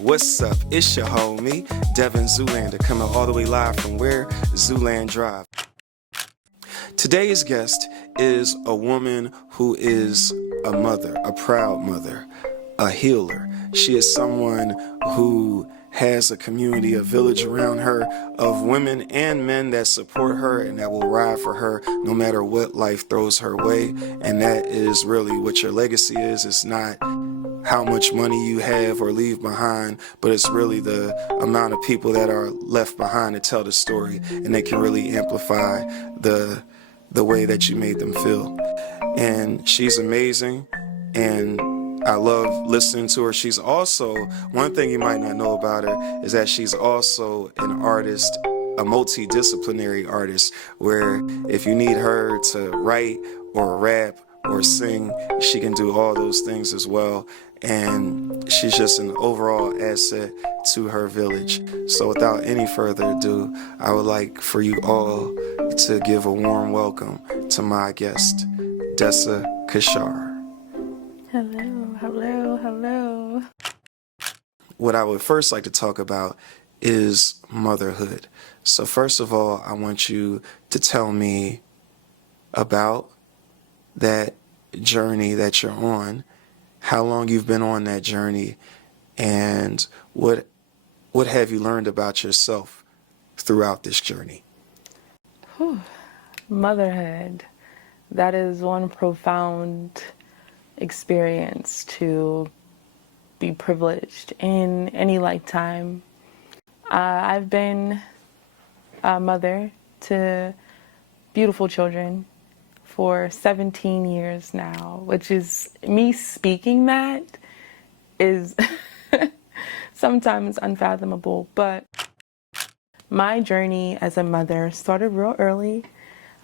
what's up? It's your homie, Devyn Zoolander, coming all the way live from where? Zoolander Drive. Today's guest is a woman who is a mother, a proud mother, a healer. She is someone who has a community, a village around her of women and men that support her and that will ride for her no matter what life throws her way. And that is really what your legacy is. It's not how much money you have or leave behind, but it's really the amount of people that are left behind to tell the story, and they can really amplify the way that you made them feel. And she's amazing, and I love listening to her. She's also, one thing you might not know about her is that she's also an artist, a multidisciplinary artist, where if you need her to write or rap or sing, she can do all those things as well. And she's just an overall asset to her village. So without any further ado, I would like for you all to give a warm welcome to my guest, Desa Kishar. Hello, hello, hello. What I would first like to talk about is motherhood. So first of all, I want you to tell me about that journey that you're on, how long you've been on that journey, and what have you learned about yourself throughout this journey? Motherhood. That is one profound experience to be privileged in any lifetime. I've been a mother to beautiful children for 17 years now, which is, me speaking that is sometimes unfathomable, but my journey as a mother started real early.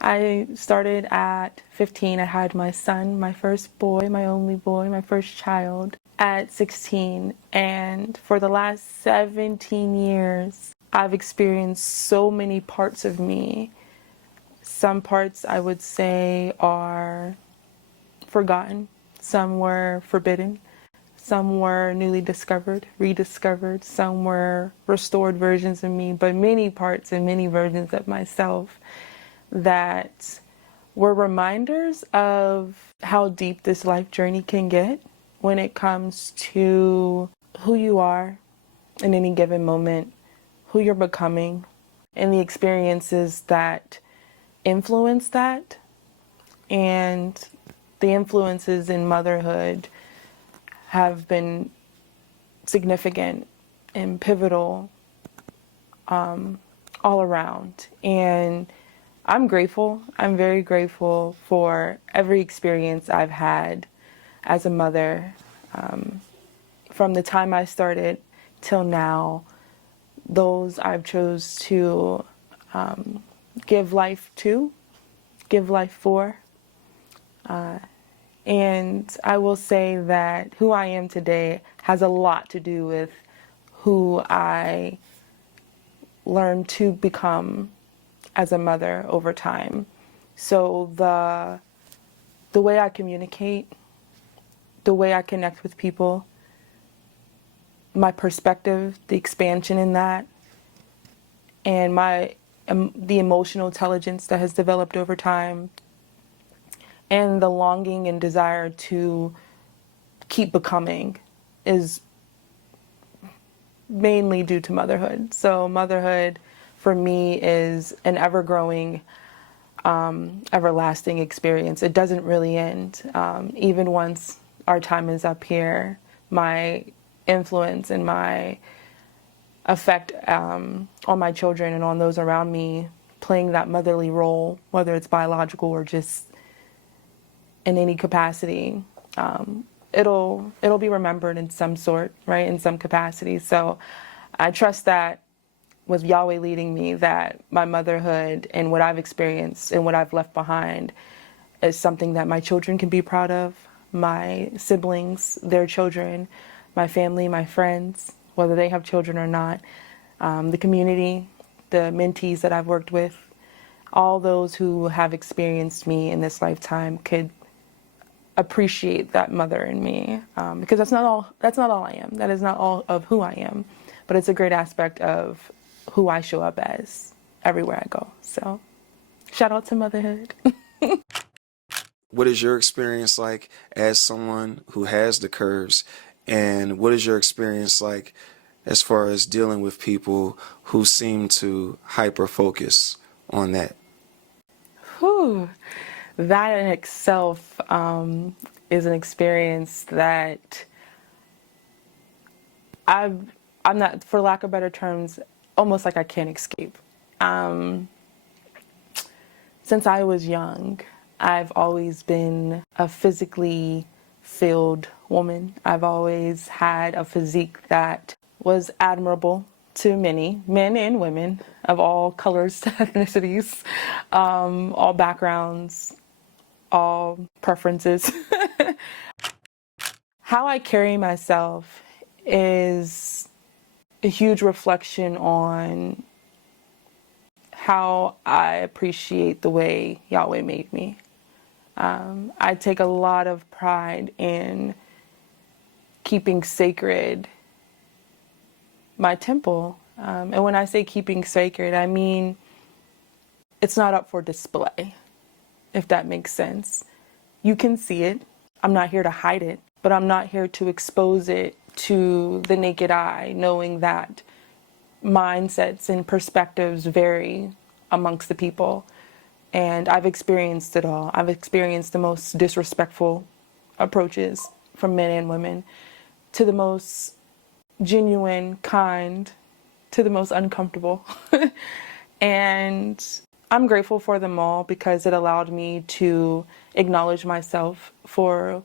I started at 15. I had my son, my first boy, my only boy, my first child at 16. And for the last 17 years, I've experienced so many parts of me. Some parts I would say are forgotten. Some were forbidden. Some were newly discovered, rediscovered. Some were restored versions of me, but many parts and many versions of myself that were reminders of how deep this life journey can get when it comes to who you are in any given moment, who you're becoming, and the experiences that influence that. And the influences in motherhood have been significant and pivotal all around. And I'm grateful. I'm very grateful for every experience I've had as a mother. From the time I started till now, those I've chose to give life to, give life for. And I will say that who I am today has a lot to do with who I learned to become as a mother over time. So the way I communicate, the way I connect with people, my perspective, the expansion in that, and the emotional intelligence that has developed over time, and the longing and desire to keep becoming is mainly due to motherhood. So motherhood for me is an ever-growing, everlasting experience. It doesn't really end. Even once our time is up here, my influence and my effect on my children and on those around me, playing that motherly role, whether it's biological or just in any capacity, it'll be remembered in some sort, right, in some capacity. So I trust that with Yahweh leading me, that my motherhood and what I've experienced and what I've left behind is something that my children can be proud of, my siblings, their children, my family, my friends, whether they have children or not, the community, the mentees that I've worked with, all those who have experienced me in this lifetime could appreciate that mother in me, because that's not all I am. That is not all of who I am, but it's a great aspect of who I show up as everywhere I go. So shout out to motherhood. What is your experience like as someone who has the curves? And what is your experience like as far as dealing with people who seem to hyper focus on that? Whew. That in itself is an experience that I'm not, for lack of better terms, almost like I can't escape. Since I was young, I've always been a physically filled woman. I've always had a physique that was admirable to many, men and women of all colors, ethnicities, all backgrounds, all preferences. How I carry myself is a huge reflection on how I appreciate the way Yahweh made me. I take a lot of pride in keeping sacred my temple. And when I say keeping sacred, I mean it's not up for display, if that makes sense. You can see it. I'm not here to hide it, but I'm not here to expose it to the naked eye, knowing that mindsets and perspectives vary amongst the people. And I've experienced it all. I've experienced the most disrespectful approaches from men and women, to the most genuine, kind, to the most uncomfortable. And I'm grateful for them all, because it allowed me to acknowledge myself for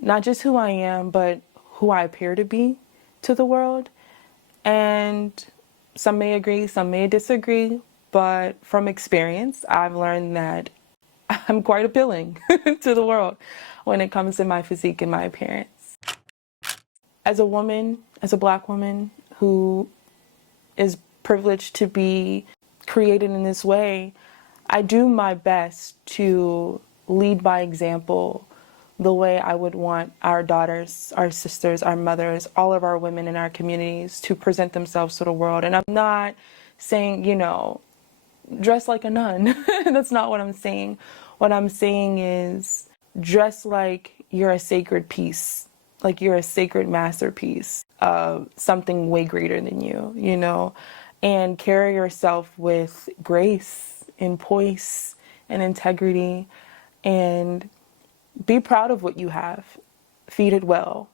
not just who I am, but who I appear to be to the world. And some may agree, some may disagree, but from experience, I've learned that I'm quite appealing to the world when it comes to my physique and my appearance. As a woman, as a Black woman who is privileged to be created in this way, I do my best to lead by example, the way I would want our daughters, our sisters, our mothers, all of our women in our communities to present themselves to the world. And I'm not saying, dress like a nun. That's not what I'm saying. What I'm saying is dress like you're a sacred piece, like you're a sacred masterpiece of something way greater than you, and carry yourself with grace and poise and integrity, and be proud of what you have. Feed it well,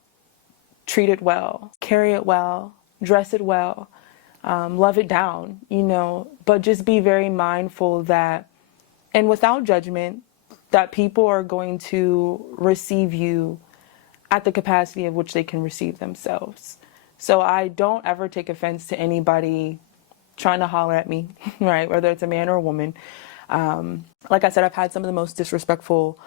treat it well, carry it well, dress it well, love it down, but just be very mindful that, and without judgment, that people are going to receive you at the capacity of which they can receive themselves. So I don't ever take offense to anybody trying to holler at me, right? Whether it's a man or a woman. Like I said, I've had some of the most disrespectful,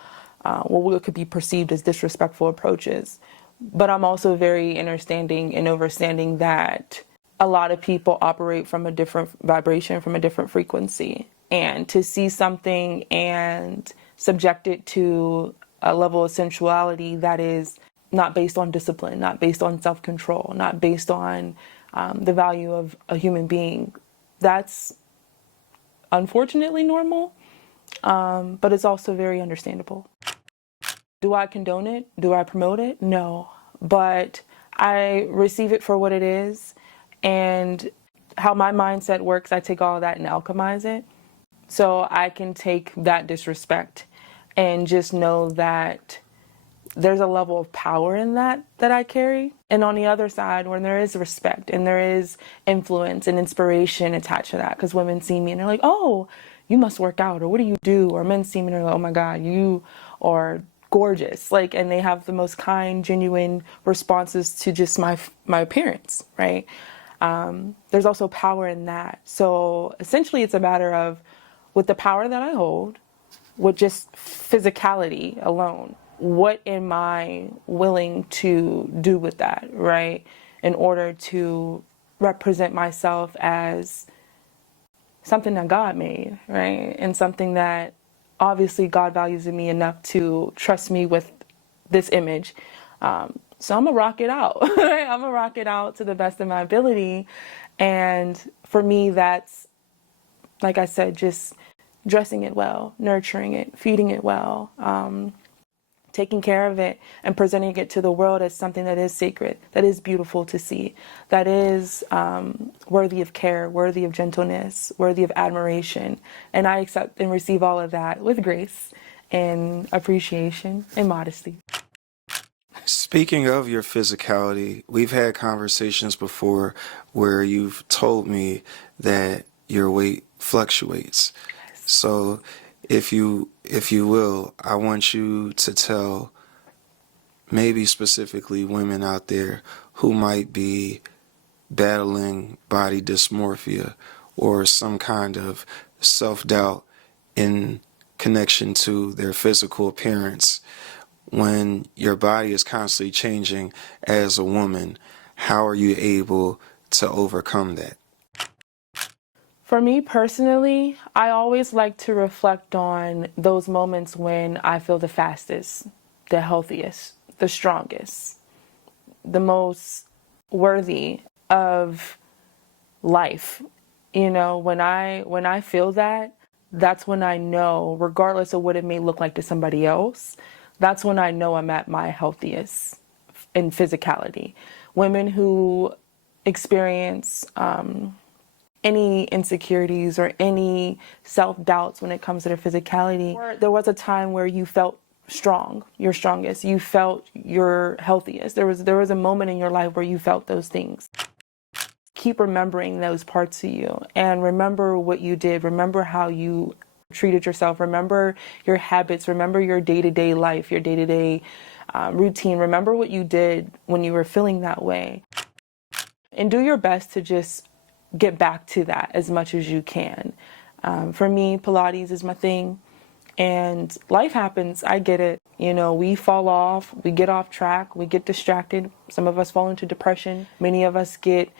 what could be perceived as disrespectful approaches. But I'm also very understanding and overstanding that a lot of people operate from a different vibration, from a different frequency. And to see something and subject it to a level of sensuality that is not based on discipline, not based on self-control, not based on the value of a human being, that's unfortunately normal, but it's also very understandable. Do I condone it? Do I promote it? No. But I receive it for what it is, and how my mindset works, I take all of that and alchemize it. So I can take that disrespect and just know that there's a level of power in that I carry. And on the other side, when there is respect and there is influence and inspiration attached to that, because women see me and they're like, oh, you must work out, or what do you do? Or men see me and they're like, oh my God, you are gorgeous. And they have the most kind, genuine responses to just my appearance, right? There's also power in that. So essentially it's a matter of, with the power that I hold, with just physicality alone, what am I willing to do with that, right? In order to represent myself as something that God made, right? And something that obviously God values in me enough to trust me with this image. So I'm gonna rock it out. I'm gonna rock it out to the best of my ability. And for me, that's, like I said, just dressing it well, nurturing it, feeding it well, taking care of it, and presenting it to the world as something that is sacred, that is beautiful to see, that is worthy of care, worthy of gentleness, worthy of admiration. And I accept and receive all of that with grace and appreciation and modesty. Speaking of your physicality, we've had conversations before where you've told me that your weight fluctuates. So if you will, I want you to tell maybe specifically women out there who might be battling body dysmorphia or some kind of self-doubt in connection to their physical appearance. When your body is constantly changing as a woman, how are you able to overcome that? For me personally, I always like to reflect on those moments when I feel the fastest, the healthiest, the strongest, the most worthy of life. You know, when I feel that, that's when I know, regardless of what it may look like to somebody else, that's when I know I'm at my healthiest in physicality. Women who experience any insecurities or any self-doubts when it comes to their physicality. There was a time where you felt strong, your strongest, you felt your healthiest. There was a moment in your life where you felt those things. Keep remembering those parts of you and remember what you did. Remember how you treated yourself. Remember your habits. Remember your day-to-day life, your day-to-day routine. Remember what you did when you were feeling that way. And do your best to just get back to that as much as you can. For me, Pilates is my thing. And life happens. I get it. You know, we fall off, we get off track, we get distracted. Some of us fall into depression. Many of us get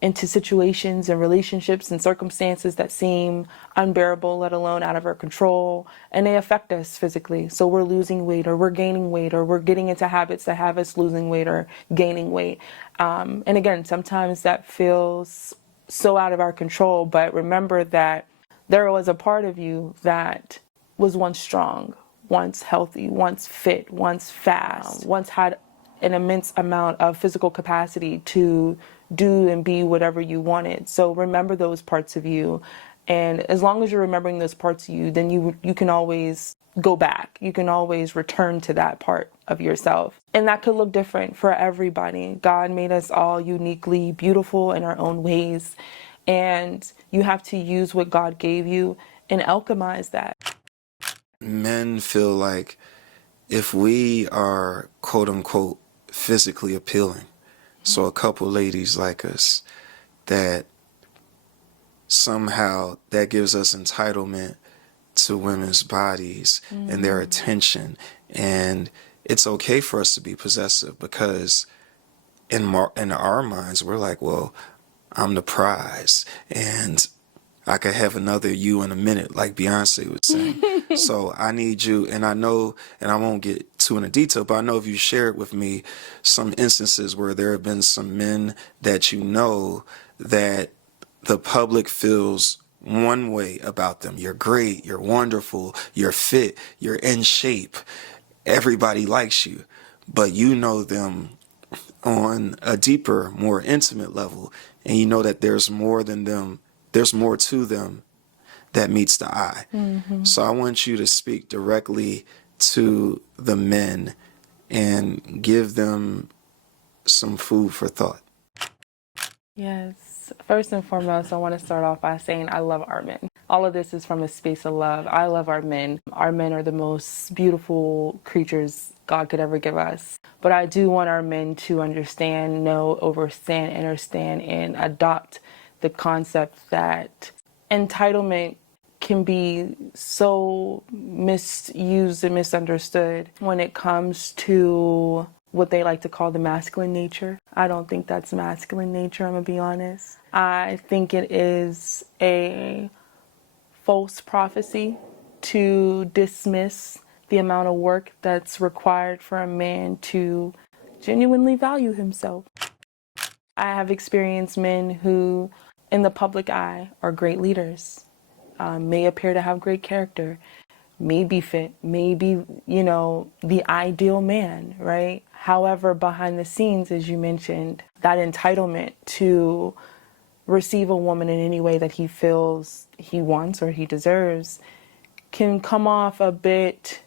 into situations and relationships and circumstances that seem unbearable, let alone out of our control. And they affect us physically. So we're losing weight or we're gaining weight or we're getting into habits that have us losing weight or gaining weight. And again, sometimes that feels so out of our control. But remember that there was a part of you that was once strong, once healthy, once fit, once fast, once had an immense amount of physical capacity to do and be whatever you wanted. So remember those parts of you. And as long as you're remembering those parts of you, then you can always go back. You can always return to that part of yourself. And that could look different for everybody. God made us all uniquely beautiful in our own ways. And you have to use what God gave you and alchemize that. Men feel like if we are quote unquote physically appealing, so a couple ladies like us, that somehow that gives us entitlement to women's bodies and their attention. And it's okay for us to be possessive because in our minds, we're like, well, I'm the prize and I could have another you in a minute, like Beyonce would say. So I need you, and I know, and I won't get too into detail, but I know if you shared with me some instances where there have been some men that you know that the public feels one way about them. You're great, you're wonderful, you're fit, you're in shape. Everybody likes you, but you know them on a deeper, more intimate level, and you know that there's more than them. There's more to them that meets the eye. So I want you to speak directly to the men and give them some food for thought. Yes. First and foremost, I want to start off by saying I love our men. All of this is from a space of love. I love our men. Our men are the most beautiful creatures God could ever give us. But I do want our men to understand, know, understand, and adopt the concept that entitlement can be so misused and misunderstood when it comes to what they like to call the masculine nature. I don't think that's masculine nature, I'm gonna be honest. I think it is a false prophecy to dismiss the amount of work that's required for a man to genuinely value himself. I have experienced men who, in the public eye, are great leaders, may appear to have great character, may be fit, may be, the ideal man, right? However, behind the scenes, as you mentioned, that entitlement to receive a woman in any way that he feels he wants or he deserves can come off a bit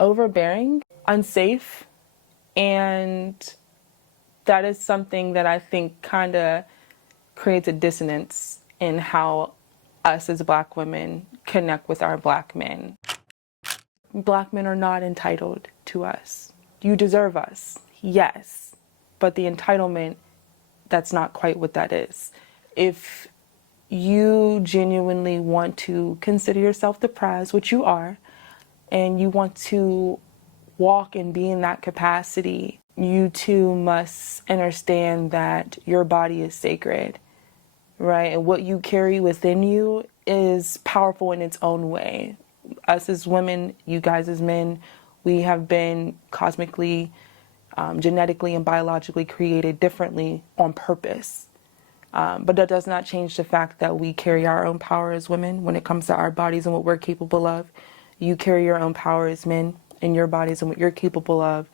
overbearing, unsafe, and that is something that I think kind of creates a dissonance in how us as Black women connect with our Black men. Black men are not entitled to us. You deserve us, yes, but the entitlement, that's not quite what that is. If you genuinely want to consider yourself the prize, which you are, and you want to walk and be in that capacity, you too must understand that your body is sacred, right? And what you carry within you is powerful in its own way. Us as women, you guys as men, we have been cosmically, genetically and biologically created differently on purpose. But that does not change the fact that we carry our own power as women when it comes to our bodies and what we're capable of. You carry your own power as men in your bodies and what you're capable of.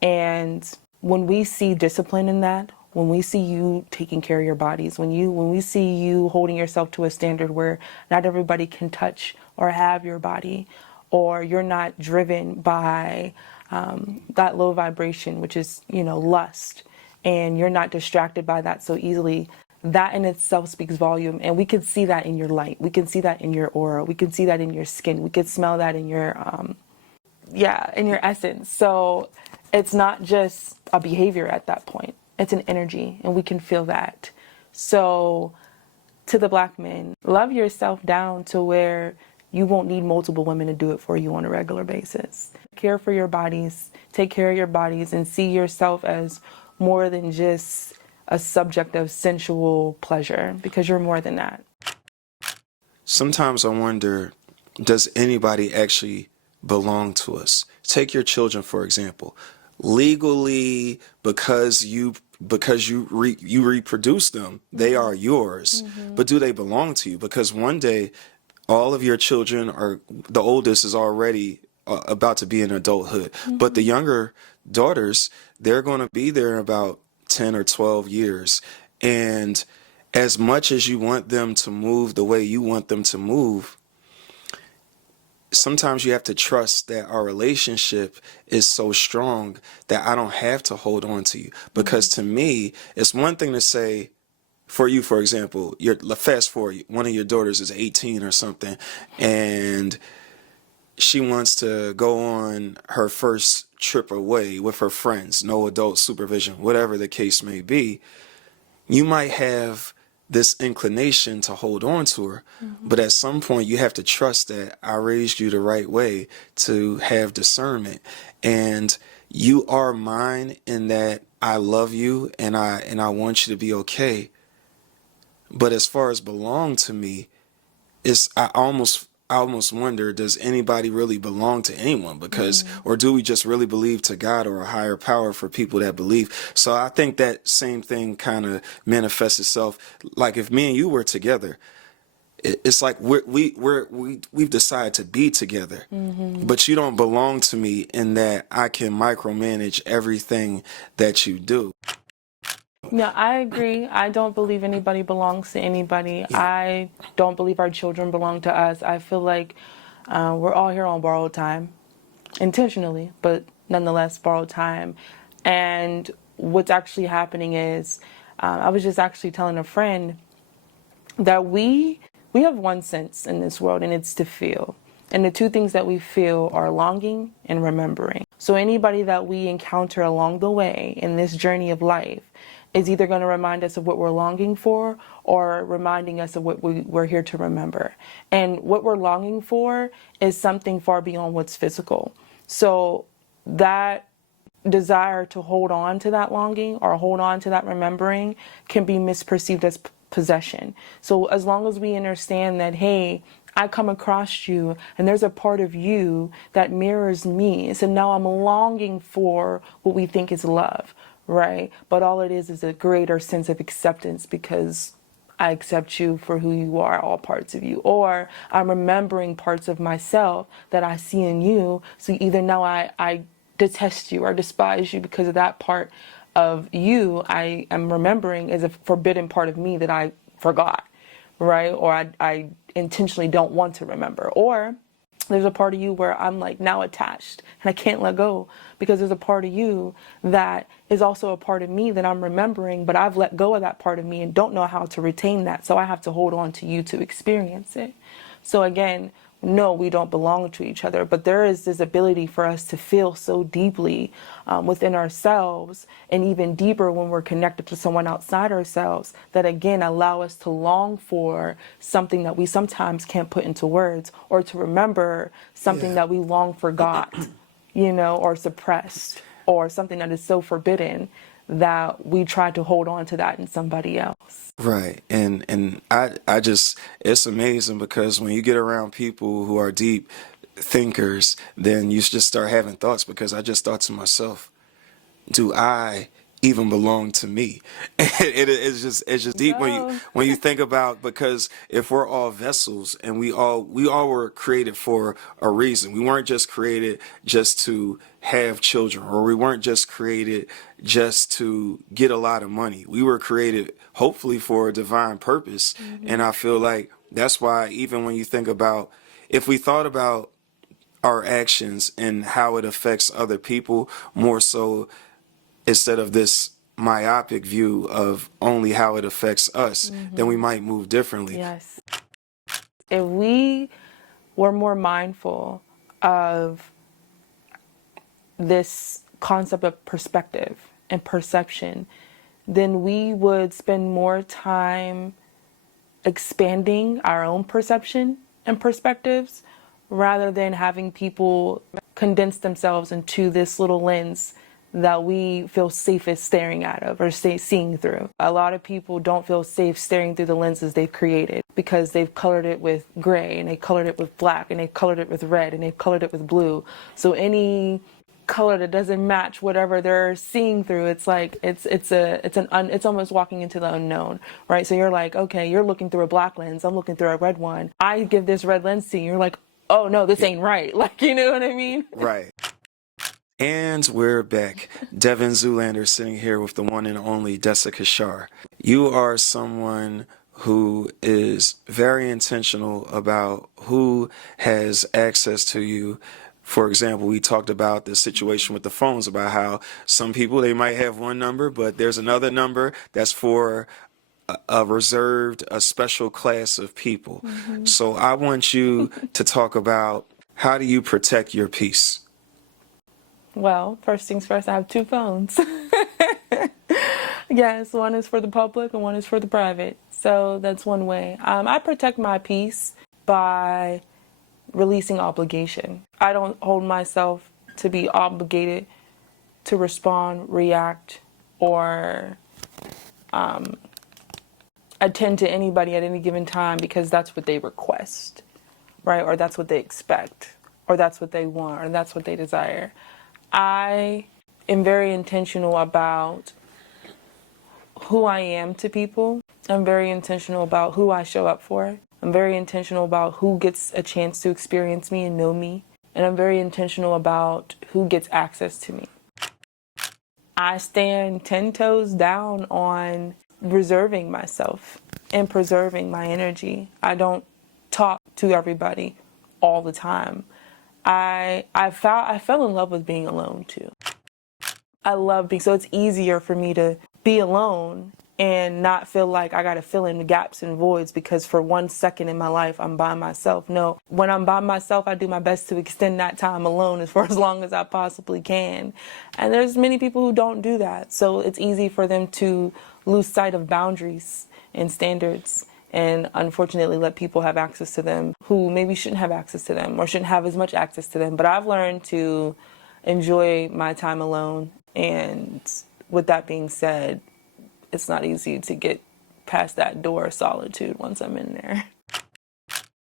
And when we see discipline in that, when we see you taking care of your bodies, when we see you holding yourself to a standard where not everybody can touch or have your body, or you're not driven by that low vibration, which is, lust, and you're not distracted by that so easily, that in itself speaks volume. And we can see that in your light. We can see that in your aura. We can see that in your skin. We can smell that in your, in your essence. So it's not just a behavior at that point. It's an energy, and we can feel that. So to the Black men, love yourself down to where you won't need multiple women to do it for you on a regular basis. Care for your bodies, take care of your bodies, and see yourself as more than just a subject of sensual pleasure, because you're more than that. Sometimes I wonder, does anybody actually belong to us? Take your children, for example. Legally, because you reproduce them, they are yours. Mm-hmm. But do they belong to you? Because one day, all of your children the oldest is already about to be in adulthood. Mm-hmm. But the younger daughters, they're going to be there in about 10 or 12 years. And as much as you want them to move the way you want them to move, sometimes you have to trust that our relationship is so strong that I don't have to hold on to you. Because to me, it's one thing to say, for you, for example, fast forward, one of your daughters is 18 or something, and she wants to go on her first trip away with her friends, no adult supervision, whatever the case may be. You might have this inclination to hold on to her, but at some point you have to trust that I raised you the right way to have discernment, and you are mine in that I love you and I want you to be okay. But as far as belong to me, I almost wonder, does anybody really belong to anyone? Because, or do we just really believe to God or a higher power for people that believe? So I think that same thing kind of manifests itself. Like if me and you were together, it's like we've decided to be together, but you don't belong to me in that I can micromanage everything that you do. No, I agree. I don't believe anybody belongs to anybody. Yeah. I don't believe our children belong to us. I feel like we're all here on borrowed time, intentionally, but nonetheless borrowed time. And what's actually happening is, I was just actually telling a friend that we have one sense in this world, and it's to feel. And the two things that we feel are longing and remembering. So anybody that we encounter along the way in this journey of life is either going to remind us of what we're longing for or reminding us of what we're here to remember. And what we're longing for is something far beyond what's physical. So that desire to hold on to that longing or hold on to that remembering can be misperceived as possession. So as long as we understand that, hey, I come across you and there's a part of you that mirrors me. So now I'm longing for what we think is love, right? But all it is a greater sense of acceptance because I accept you for who you are, all parts of you. Or I'm remembering parts of myself that I see in you. So either now I detest you or despise you because of that part of you I am remembering as a forbidden part of me that I forgot, right? Or I intentionally don't want to remember. Or there's a part of you where I'm like now attached and I can't let go because there's a part of you that is also a part of me that I'm remembering, but I've let go of that part of me and don't know how to retain that. So I have to hold on to you to experience it. So again, no, we don't belong to each other, but there is this ability for us to feel so deeply within ourselves, and even deeper when we're connected to someone outside ourselves, that again allow us to long for something that we sometimes can't put into words, or to remember something that we long forgot, or suppressed, or something that is so forbidden that we try to hold on to that in somebody else. Right. And I just, it's amazing because when you get around people who are deep thinkers, then you just start having thoughts, because I just thought to myself, do I even belong to me? It's just deep when you think about, because if we're all vessels and we all were created for a reason. We weren't just created just to have children, or we weren't just created just to get a lot of money. We were created hopefully for a divine purpose. And I feel like that's why, even when you think about, if we thought about our actions and how it affects other people more so, instead of this myopic view of only how it affects us, then we might move differently. Yes. If we were more mindful of this concept of perspective and perception, then we would spend more time expanding our own perception and perspectives rather than having people condense themselves into this little lens that we feel safest staring out of or seeing through. A lot of people don't feel safe staring through the lenses they've created because they've colored it with gray, and they colored it with black, and they've colored it with red, and they've colored it with blue. So any color that doesn't match whatever they're seeing through, it's like it's almost walking into the unknown, right? So you're like, okay, you're looking through a black lens, I'm looking through a red one. I give this red lens to you, you're like, oh no, this ain't right. Like, you know what I mean? Right. And we're back. Devyn Zoolander sitting here with the one and only Desa Kishar. You are someone who is very intentional about who has access to you. For example, we talked about the situation with the phones, about how some people, they might have one number, but there's another number that's for a special class of people. So I want you to talk about, how do you protect your peace? Well, first things first, I have two phones. Yes, one is for the public and one is for the private. So that's one way. I protect my peace by releasing obligation. I don't hold myself to be obligated to respond, react, or attend to anybody at any given time because that's what they request, right? Or that's what they expect, or that's what they want, or that's what they desire. I am very intentional about who I am to people. I'm very intentional about who I show up for. I'm very intentional about who gets a chance to experience me and know me. And I'm very intentional about who gets access to me. I stand 10 toes down on reserving myself and preserving my energy. I don't talk to everybody all the time. I fell in love with being alone too. I love being, so it's easier for me to be alone and not feel like I got to fill in the gaps and voids because for 1 second in my life I'm by myself. No, when I'm by myself, I do my best to extend that time alone for as long as I possibly can. And there's many people who don't do that. So it's easy for them to lose sight of boundaries and standards, and unfortunately let people have access to them who maybe shouldn't have access to them or shouldn't have as much access to them. But I've learned to enjoy my time alone. And with that being said, it's not easy to get past that door of solitude once I'm in there.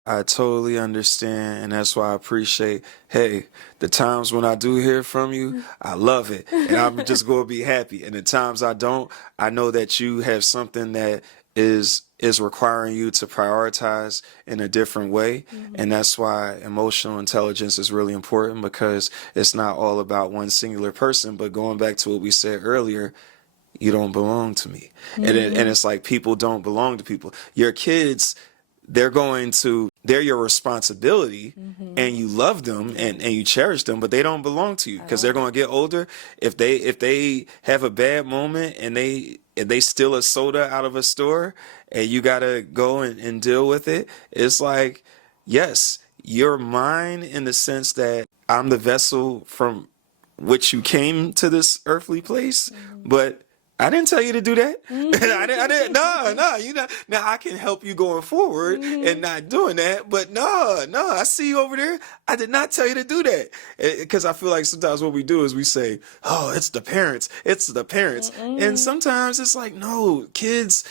I totally understand, and that's why I appreciate, hey, the times when I do hear from you, I love it, and I'm just going to be happy. And the times I don't, I know that you have something that is requiring you to prioritize in a different way, and that's why emotional intelligence is really important, because it's not all about one singular person. But going back to what we said earlier, you don't belong to me, and it's like people don't belong to people. Your kids, they're your responsibility, and you love them and you cherish them, but they don't belong to you, because they're going to get older. If they have a bad moment and they steal a soda out of a store and you got to go and deal with it, it's like, yes, you're mine in the sense that I'm the vessel from which you came to this earthly place, but I didn't tell you to do that. I didn't. No. You know, now I can help you going forward and not doing that. But no. I see you over there. I did not tell you to do that, because I feel like sometimes what we do is we say, "Oh, it's the parents. It's the parents," and sometimes it's like, no, kids.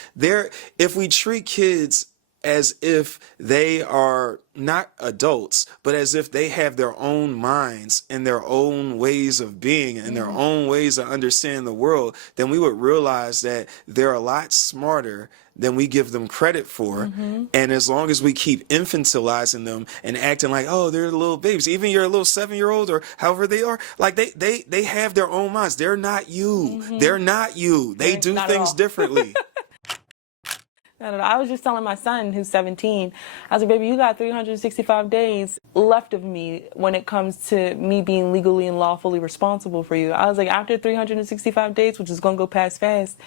If we treat kids as if they are not adults, but as if they have their own minds and their own ways of being and their own ways of understanding the world, then we would realize that they're a lot smarter than we give them credit for. And as long as we keep infantilizing them and acting like, oh, they're little babies, even your little 7-year-old or however they are, like they have their own minds. They're not you. They're not you. They do things differently. I was just telling my son, who's 17, I was like, baby, you got 365 days left of me when it comes to me being legally and lawfully responsible for you. I was like, after 365 days, which is going to go past fast,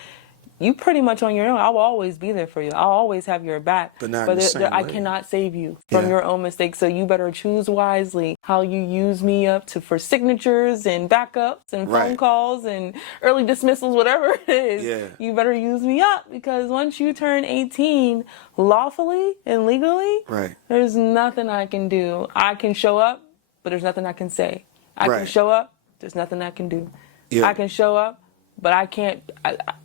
you pretty much on your own. I will always be there for you. I'll always have your back. But not in the same I way. cannot save you from your own mistakes. So you better choose wisely how you use me up for signatures and backups and phone calls and early dismissals, whatever it is. Yeah. You better use me up, because once you turn 18 lawfully and legally, there's nothing I can do. I can show up, but there's nothing I can say. I can show up, there's nothing I can do. I can show up, but I can't.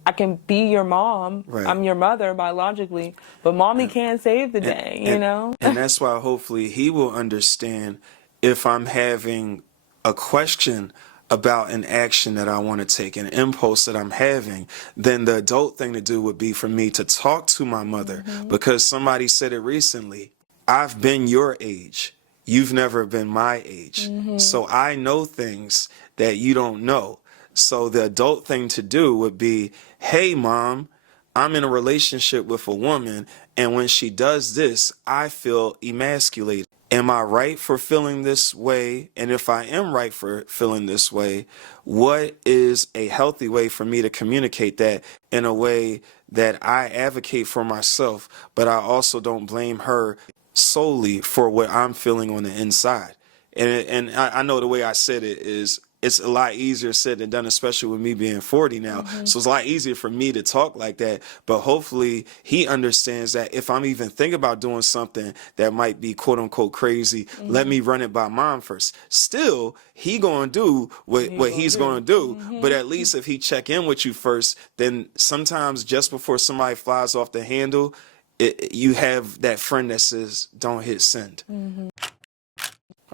I can be your mom. I'm your mother biologically, but mommy can't save the day, you know? And that's why hopefully he will understand if I'm having a question about an action that I want to take, an impulse that I'm having, then the adult thing to do would be for me to talk to my mother, because somebody said it recently, I've been your age. You've never been my age. So I know things that you don't know. So the adult thing to do would be, hey, mom, I'm in a relationship with a woman, and when she does this, I feel emasculated. Am I right for feeling this way? And if I am right for feeling this way, what is a healthy way for me to communicate that in a way that I advocate for myself, but I also don't blame her solely for what I'm feeling on the inside? And I know the way I said it is, it's a lot easier said than done, especially with me being 40 now. So it's a lot easier for me to talk like that. But hopefully he understands that if I'm even thinking about doing something that might be quote unquote crazy, let me run it by mom first. Still, he gonna do what he's gonna do. But at least if he check in with you first, then sometimes just before somebody flies off the handle, you have that friend that says, don't hit send.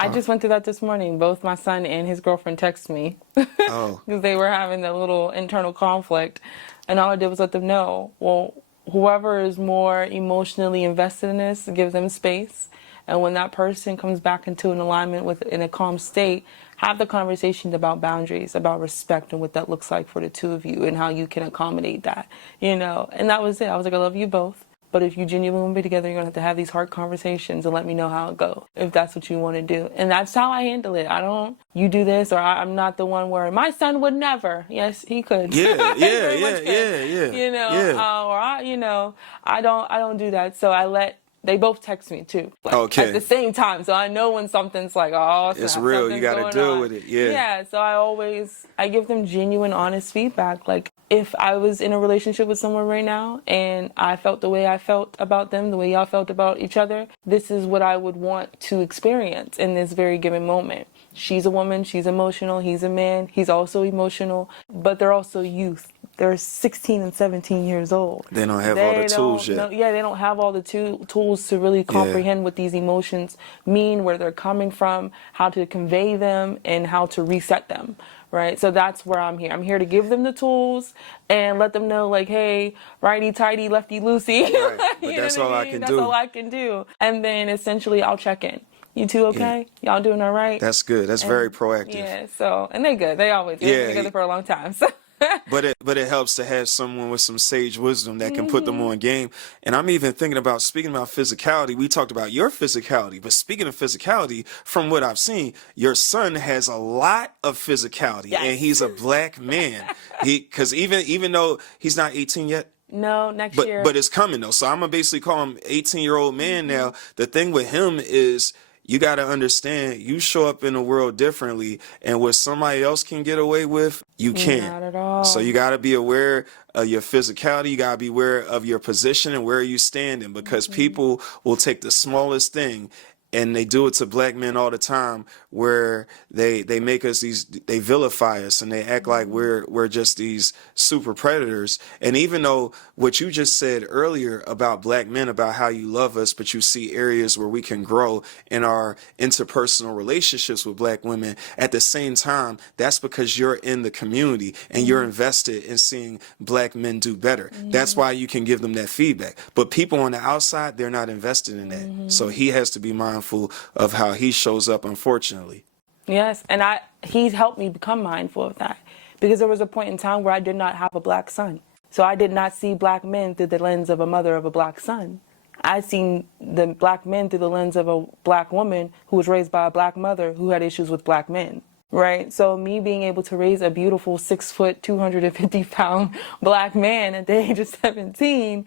I just went through that this morning. Both my son and his girlfriend texted me because they were having a little internal conflict. And all I did was let them know, well, whoever is more emotionally invested in this, give them space. And when that person comes back into an alignment in a calm state, have the conversation about boundaries, about respect and what that looks like for the two of you and how you can accommodate that, you know. And that was it. I was like, I love you both. But if you genuinely want to be together, you're going to have these hard conversations and let me know how it goes, if that's what you want to do. And that's how I handle it. I don't, you do this, or I'm not the one where my son would never. Yes, he could. Yeah. You know, I don't do that. So they both text me too. At the same time. So I know when something's like, oh, it's real. You got to deal with it. Yeah. So I give them genuine, honest feedback. Like, if I was in a relationship with someone right now and I felt the way I felt about them, the way y'all felt about each other, this is what I would want to experience in this very given moment. She's a woman, she's emotional, he's a man, he's also emotional, but they're also youth. they're 16 and 17 years old. They don't have all the tools yet. Yeah, they don't have all the tools to really comprehend what these emotions mean, where they're coming from, how to convey them, and how to reset them. Right, so that's where I'm here. I'm here to give them the tools and let them know, like, hey, righty tighty, lefty loosey. Right. But that's all I can do. That's all I can do. And then essentially, I'll check in. You two okay? Yeah. Y'all doing all right? That's good. That's very proactive. Yeah. So, and they good. They always been together for a long time. So. But it helps to have someone with some sage wisdom that can put them on game. And I'm even thinking about, speaking about physicality, we talked about your physicality, but speaking of physicality, from what I've seen, your son has a lot of physicality, and he's a black man. Because even though he's not 18 yet. No, next year. But it's coming though. So I'm gonna basically call him 18-year-old man now. The thing with him is, you got to understand, you show up in the world differently, and what somebody else can get away with, you can't. Not at all. So you got to be aware of your physicality. You got to be aware of your position and where you standing, because people will take the smallest thing, and they do it to black men all the time, where they make us they vilify us, and they act like we're just these super predators. And even though what you just said earlier about black men, about how you love us, but you see areas where we can grow in our interpersonal relationships with black women, at the same time, that's because you're in the community and you're invested in seeing black men do better. That's why you can give them that feedback. But people on the outside, they're not invested in that. So he has to be mindful of how he shows up, unfortunately. Yes, and he's helped me become mindful of that, because there was a point in time where I did not have a black son. So I did not see black men through the lens of a mother of a black son. I seen the black men through the lens of a black woman who was raised by a black mother who had issues with black men. Right? So me being able to raise a beautiful 6 foot, 250-pound black man at the age of 17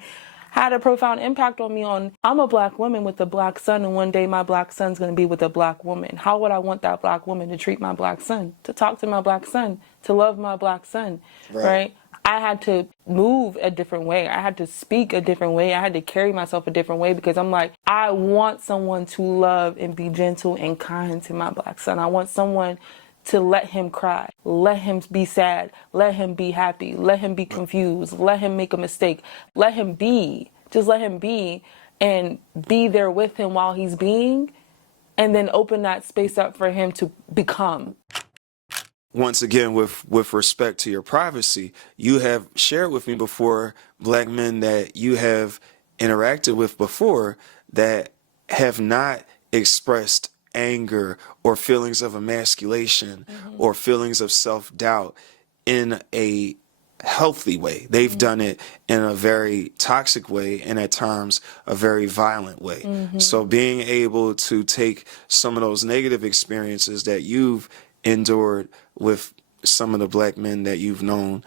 had a profound impact on me. I'm a black woman with a black son, and one day my black son's going to be with a black woman. How would I want that black woman to treat my black son, to talk to my black son, to love my black son, right? I had to move a different way. I had to speak a different way. I had to carry myself a different way, because I'm like, I want someone to love and be gentle and kind to my black son. I want someone to let him cry, let him be sad, let him be happy, let him be confused, let him make a mistake, let him be, just let him be, and be there with him while he's being, and then open that space up for him to become. Once again, with respect to your privacy, you have shared with me before black men that you have interacted with before that have not expressed anger or feelings of emasculation or feelings of self-doubt in a healthy way. They've done it in a very toxic way, and at times a very violent way. So being able to take some of those negative experiences that you've endured with some of the black men that you've known,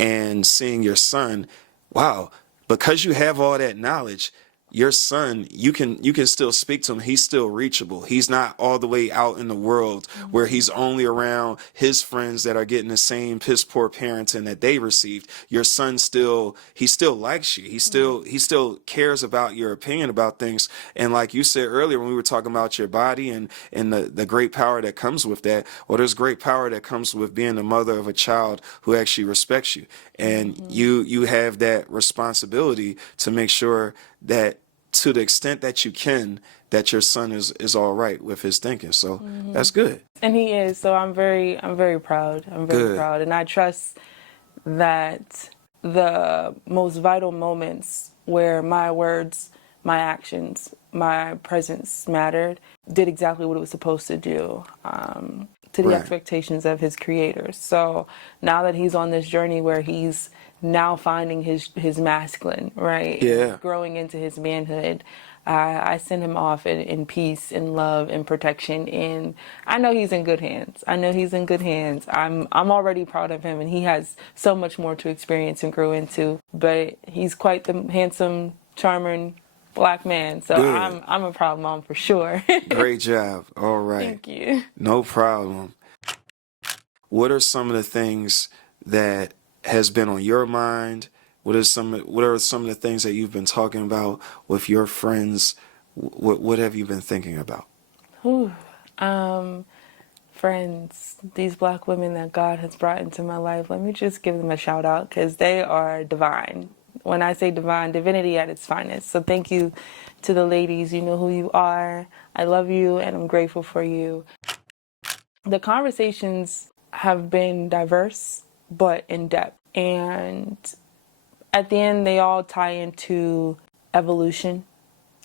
and seeing your son, wow, because you have all that knowledge, your son, you can still speak to him. He's still reachable. He's not all the way out in the world where he's only around his friends that are getting the same piss poor parenting that they received. Your son he still likes you. He still cares about your opinion about things. And like you said earlier, when we were talking about your body and the great power that comes with that, well, there's great power that comes with being the mother of a child who actually respects you. And you have that responsibility to make sure that, to the extent that you can, that your son is all right with his thinking. So that's good. And he is. So I'm very proud. I'm very proud. And I trust that the most vital moments where my words, my actions, my presence mattered, did exactly what it was supposed to do, to the expectations of his creators. So now that he's on this journey where he's now finding his masculine, right? Yeah. Growing into his manhood, I send him off in peace and love and protection. And I know he's in good hands. I'm already proud of him, and he has so much more to experience and grow into. But he's quite the handsome, charming black man. So I'm a proud mom for sure. Great job. All right. Thank you. No problem. What are some of the things that has been on your mind? What are some of the things that you've been talking about with your friends? What have you been thinking about? friends, these Black women that God has brought into my life, let me just give them a shout out because they are divine. When I say divine, divinity at its finest. So thank you to the ladies. You know who you are. I love you and I'm grateful for you. The conversations have been diverse but in depth. And at the end, they all tie into evolution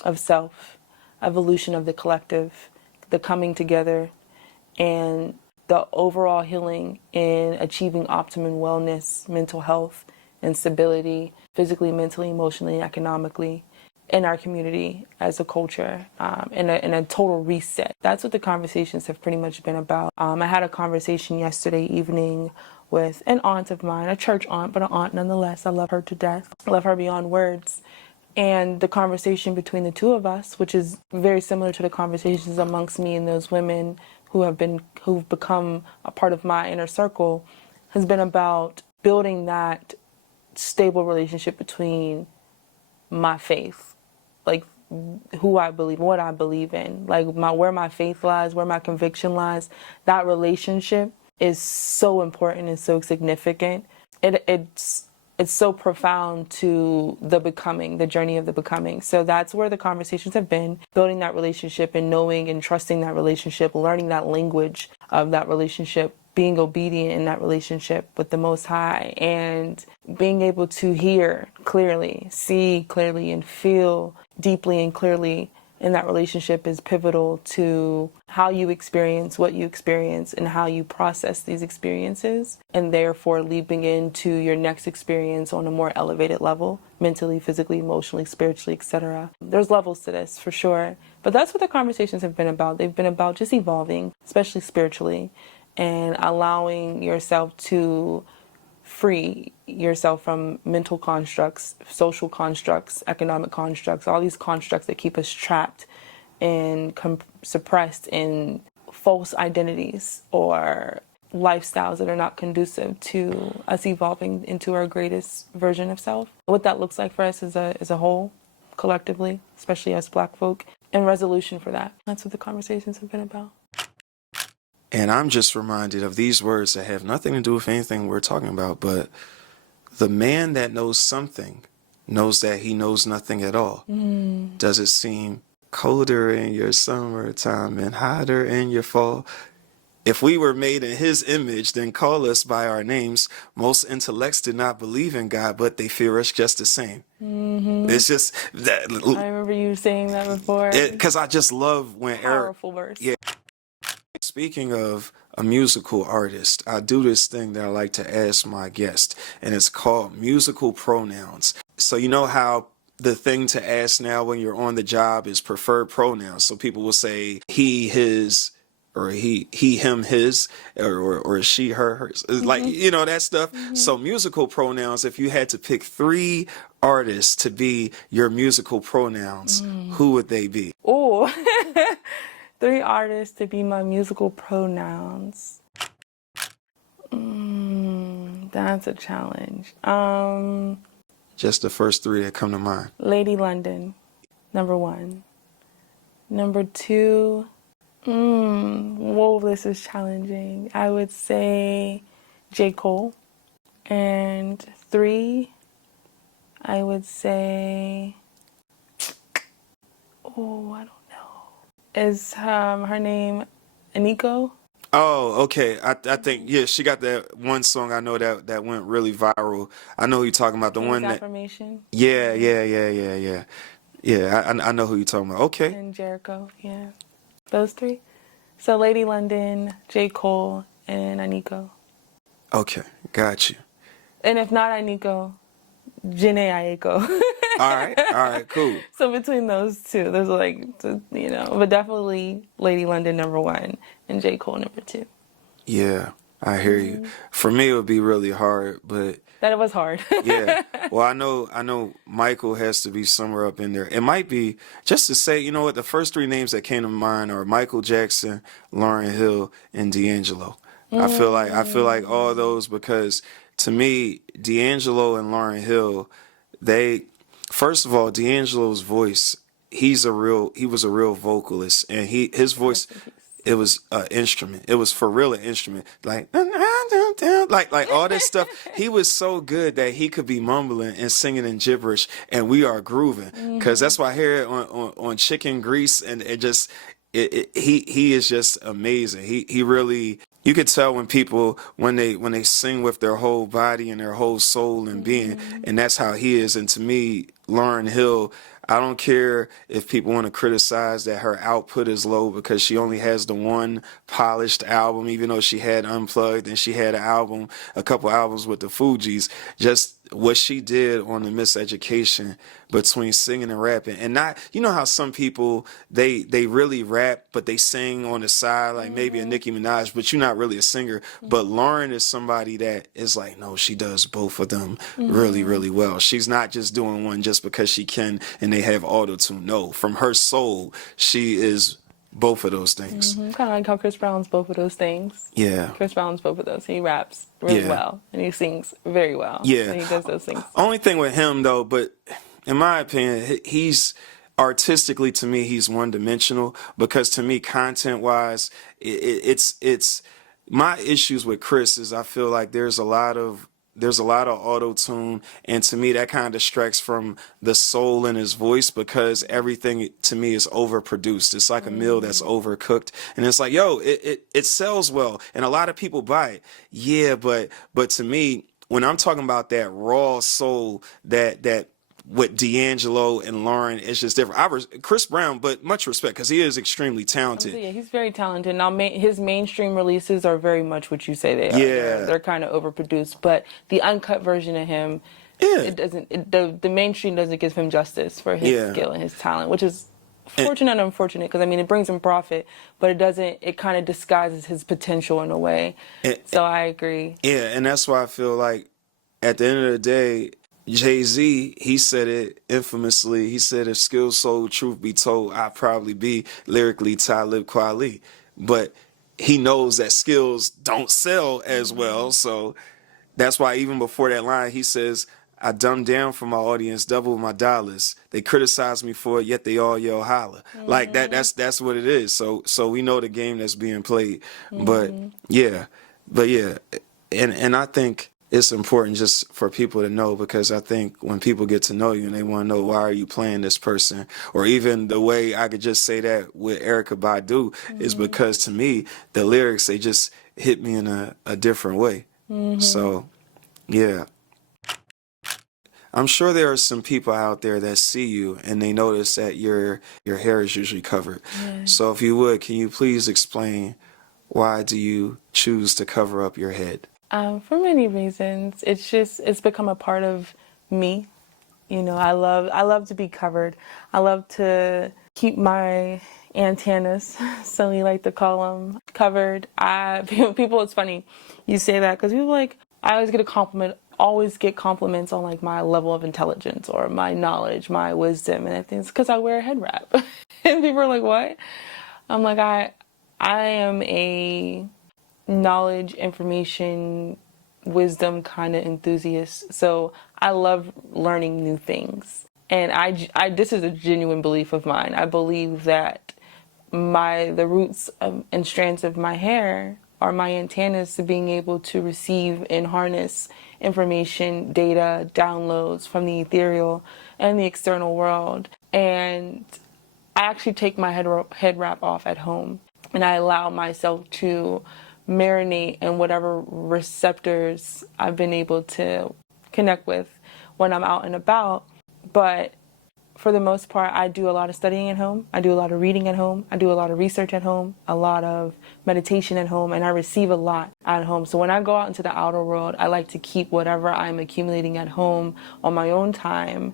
of self, evolution of the collective, the coming together, and the overall healing in achieving optimum wellness, mental health, and stability, physically, mentally, emotionally, economically, in our community as a culture, in a total reset. That's what the conversations have pretty much been about. I had a conversation yesterday evening with an aunt of mine, a church aunt, but an aunt nonetheless. I love her to death. I love her beyond words. And the conversation between the two of us, which is very similar to the conversations amongst me and those women who've become a part of my inner circle, has been about building that stable relationship between my faith, like who I believe, what I believe in, like where my faith lies, where my conviction lies. That relationship is so important and so significant. It's so profound to the becoming, the journey of the becoming. So that's where the conversations have been, building that relationship and knowing and trusting that relationship, learning that language of that relationship, being obedient in that relationship with the Most High, and being able to hear clearly, see clearly, and feel deeply and clearly in that relationship is pivotal to how you experience what you experience and how you process these experiences, and therefore leaping into your next experience on a more elevated level, mentally, physically, emotionally, spiritually, etc. There's levels to this for sure, but that's what the conversations have been about. They've been about just evolving, especially spiritually, and allowing yourself to free yourself from mental constructs, social constructs, economic constructs, all these constructs that keep us trapped and suppressed in false identities or lifestyles that are not conducive to us evolving into our greatest version of self. What that looks like for us as a whole, collectively, especially as Black folk, and resolution for that. That's what the conversations have been about. And I'm just reminded of these words that have nothing to do with anything we're talking about, but the man that knows something knows that he knows nothing at all. Does it seem colder in your summertime and hotter in your fall? If we were made in his image, then call us by our names. Most intellects do not believe in God, but they fear us just the same. It's just that. I remember you saying that before. Because I just love when Powerful verse. Yeah. Speaking of a musical artist, I do this thing that I like to ask my guest, and it's called musical pronouns. So you know how the thing to ask now when you're on the job is preferred pronouns. So people will say he, his, or he, him, his, or she, her, hers. Like, you know, that stuff. So musical pronouns, if you had to pick 3 artists to be your musical pronouns, who would they be? Oh, 3 artists to be my musical pronouns. That's a challenge. Just the first 3 that come to mind. Lady London, number 1. Number 2, whoa, this is challenging. I would say J. Cole. And 3, I would say, I don't know. Is her name Aniko? Oh, okay. I think, yeah, she got that one song I know that went really viral. I know who you're talking about. The King's one that. Affirmation. Yeah. Yeah, I know who you're talking about. Okay. And Jericho, yeah. Those 3. So Lady London, J. Cole, and Aniko. Okay, got you. And if not Aniko, Jhené Aiko. All right, cool. So between those 2, there's but definitely Lady London number 1 and J. Cole number 2. Yeah, I hear you. For me, it would be really hard, but That it was hard. yeah. Well, I know Michael has to be somewhere up in there. It might be, just to say, you know what, the first 3 names that came to mind are Michael Jackson, Lauryn Hill, and D'Angelo. I feel like all those, because to me, D'Angelo and Lauryn Hill, first of all, D'Angelo's voice, he was a real vocalist, and his voice, it was an instrument. It was for real an instrument. Like all this stuff. He was so good that he could be mumbling and singing in gibberish, and we are grooving. Because that's why I hear it on Chicken Grease, and it just he is just amazing. He really, you could tell when people when they sing with their whole body and their whole soul and being, and that's how he is. And to me, Lauryn Hill, I don't care if people want to criticize that her output is low because she only has the one polished album, even though she had Unplugged and she had a couple albums with the Fugees. Just what she did on the Miseducation between singing and rapping, and not, you know how some people they really rap but they sing on the side, like maybe a Nicki Minaj, but you're not really a singer. But Lauren is somebody that is like, no, she does both of them really, really well. She's not just doing one just because she can and they have auto-tune. No, from her soul, she is both of those things. Kind of like how Chris Brown's both of those things. Yeah. Chris Brown's both of those. He raps really well, and he sings very well. Yeah. And he does those things. Only thing with him, though, but in my opinion, he's artistically, to me, he's one-dimensional, because to me, content-wise, it's my issues with Chris is I feel like there's a lot of auto-tune, and to me that kind of distracts from the soul in his voice, because everything to me is overproduced. It's like a meal that's overcooked, and it's like, yo, it sells well and a lot of people buy it. Yeah, but to me, when I'm talking about that raw soul, that with D'Angelo and Lauren, it's just different. Chris Brown, but much respect, because he is extremely talented. Yeah, he's very talented. Now, his mainstream releases are very much what you say they are. Yeah. They're kind of overproduced, but the uncut version of him, the mainstream doesn't give him justice for his skill and his talent, which is fortunate and unfortunate, because I mean it brings him profit, but it kind of disguises his potential in a way. So I agree. Yeah, and that's why I feel like at the end of the day, Jay-Z, he said it infamously. He said, if skills sold, truth be told, I'd probably be lyrically Talib Kweli. But he knows that skills don't sell as well. So that's why even before that line, he says, I dumbed down for my audience, double my dollars. They criticize me for it, yet they all yell holla. Like that's what it is. So we know the game that's being played. But yeah. And I think it's important just for people to know, because I think when people get to know you and they want to know, why are you playing this person? Or even the way I could just say that with Erykah Badu is because to me, the lyrics, they just hit me in a different way. So, yeah. I'm sure there are some people out there that see you and they notice that your hair is usually covered. Yeah. So if you would, can you please explain, why do you choose to cover up your head? For many reasons. It's become a part of me. You know, I love to be covered. I love to keep my antennas, so we like to call them, covered. People, it's funny you say that, because people like, I always get compliments on like my level of intelligence or my knowledge, my wisdom, and I think it's because I wear a head wrap. And people are like, what? I'm like, I am a knowledge, information, wisdom kind of enthusiast. So I love learning new things. And this is a genuine belief of mine. I believe that the roots and strands of my hair are my antennas to being able to receive and harness information, data, downloads from the ethereal and the external world. And I actually take my head wrap off at home, and I allow myself to marinate in whatever receptors I've been able to connect with when I'm out and about. But for the most part, I do a lot of studying at home. I do a lot of reading at home. I do a lot of research at home, a lot of meditation at home, and I receive a lot at home. So when I go out into the outer world, I like to keep whatever I'm accumulating at home on my own time,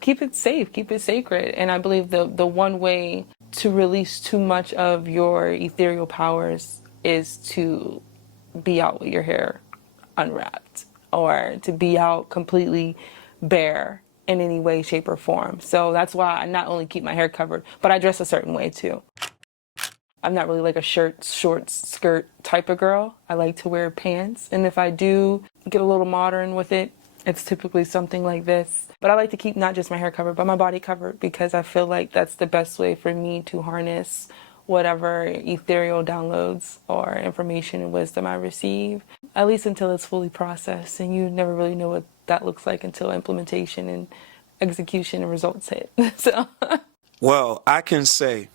keep it safe, keep it sacred. And I believe the one way to release too much of your ethereal powers is to be out with your hair unwrapped, or to be out completely bare in any way, shape, or form. So that's why I not only keep my hair covered, but I dress a certain way too. I'm not really like a shorts, skirt type of girl. I like to wear pants, and if I do get a little modern with it, it's typically something like this. But I like to keep not just my hair covered, but my body covered, because I feel like that's the best way for me to harness whatever ethereal downloads or information and wisdom I receive, at least until it's fully processed. And you never really know what that looks like until implementation and execution and results hit. So, Well, I can say,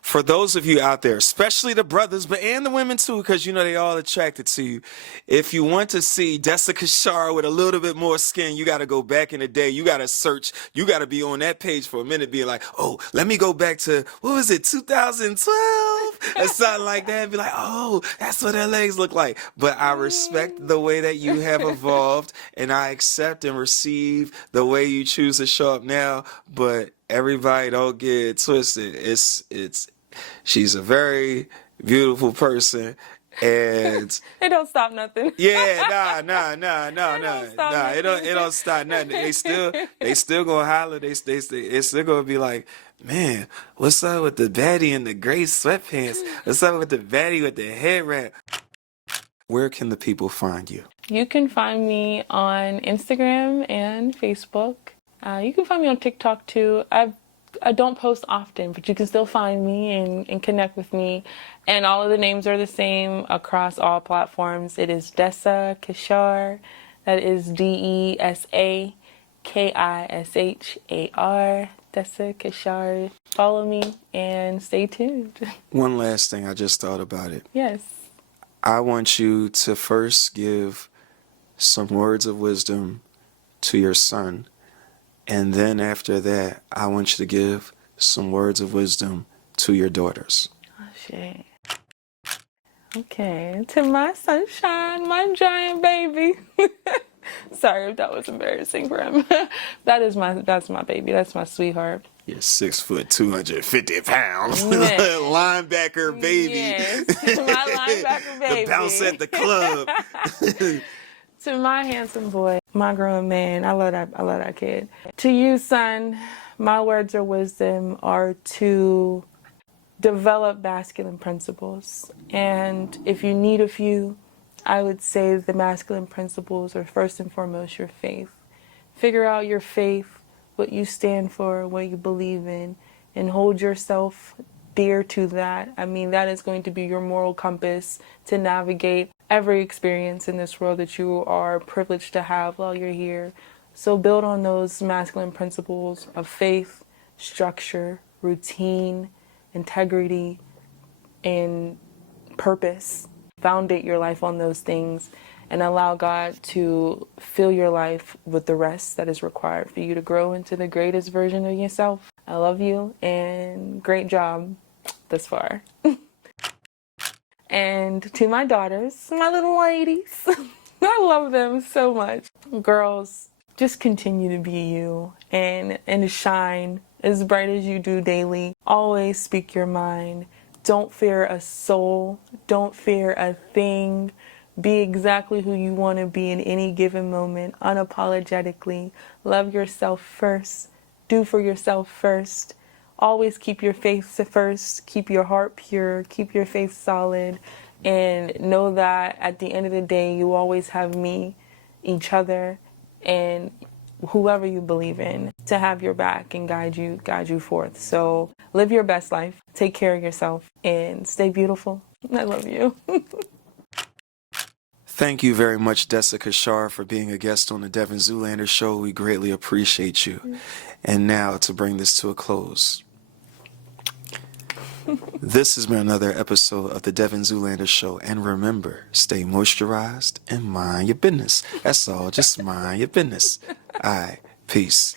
for those of you out there, especially the brothers, but and the women too, because you know they all attracted to you. If you want to see Desa Kishar with a little bit more skin, you got to go back in the day. You got to search. You got to be on that page for a minute, being like, oh, let me go back to, what was it, 2012 or something like that. And be like, oh, that's what her legs look like. But I respect the way that you have evolved, and I accept and receive the way you choose to show up now. But everybody don't get twisted. She's a very beautiful person, and it don't stop nothing. yeah, nah. It don't stop nothing. They still gonna holler. They still gonna be like, man, what's up with the baddie in the gray sweatpants? What's up with the baddie with the head wrap? Where can the people find you? You can find me on Instagram and Facebook. You can find me on TikTok too. I don't post often, but you can still find me and connect with me. And all of the names are the same across all platforms. It is Desa Kishar. That is DesaKishar. Desa Kishar. Follow me and stay tuned. One last thing, I just thought about it. Yes. I want you to first give some words of wisdom to your son. And then after that, I want you to give some words of wisdom to your daughters. Oh, shit. Okay. To my sunshine, my giant baby. Sorry if that was embarrassing for him. That's my baby. That's my sweetheart. You're 6 foot, 250 pounds. Linebacker baby. Yes, my linebacker baby. The bounce at the club. To my handsome boy, my grown man, I love that kid. To you, son, my words of wisdom are to develop masculine principles. And if you need a few, I would say the masculine principles are first and foremost your faith. Figure out your faith, what you stand for, what you believe in, and hold yourself dear to that. I mean, that is going to be your moral compass to navigate every experience in this world that you are privileged to have while you're here. So build on those masculine principles of faith, structure, routine, integrity, and purpose. Foundate your life on those things and allow God to fill your life with the rest that is required for you to grow into the greatest version of yourself. I love you and great job thus far. And to my daughters, my little ladies, I love them so much. Girls, just continue to be you and shine as bright as you do daily. Always speak your mind. Don't fear a soul. Don't fear a thing. Be exactly who you want to be in any given moment, unapologetically. Love yourself first. Do for yourself first. Always keep your faith first. Keep your heart pure. Keep your faith solid. And know that at the end of the day, you always have me, each other, and whoever you believe in to have your back and guide you forth. So live your best life. Take care of yourself and stay beautiful. I love you. Thank you very much, Desa Kishar, for being a guest on the Devyn Zoolander show. We greatly appreciate you. And now, to bring this to a close, this has been another episode of the Devyn Zoolander show. And remember, stay moisturized and mind your business. That's all. Just mind your business. All right. Peace.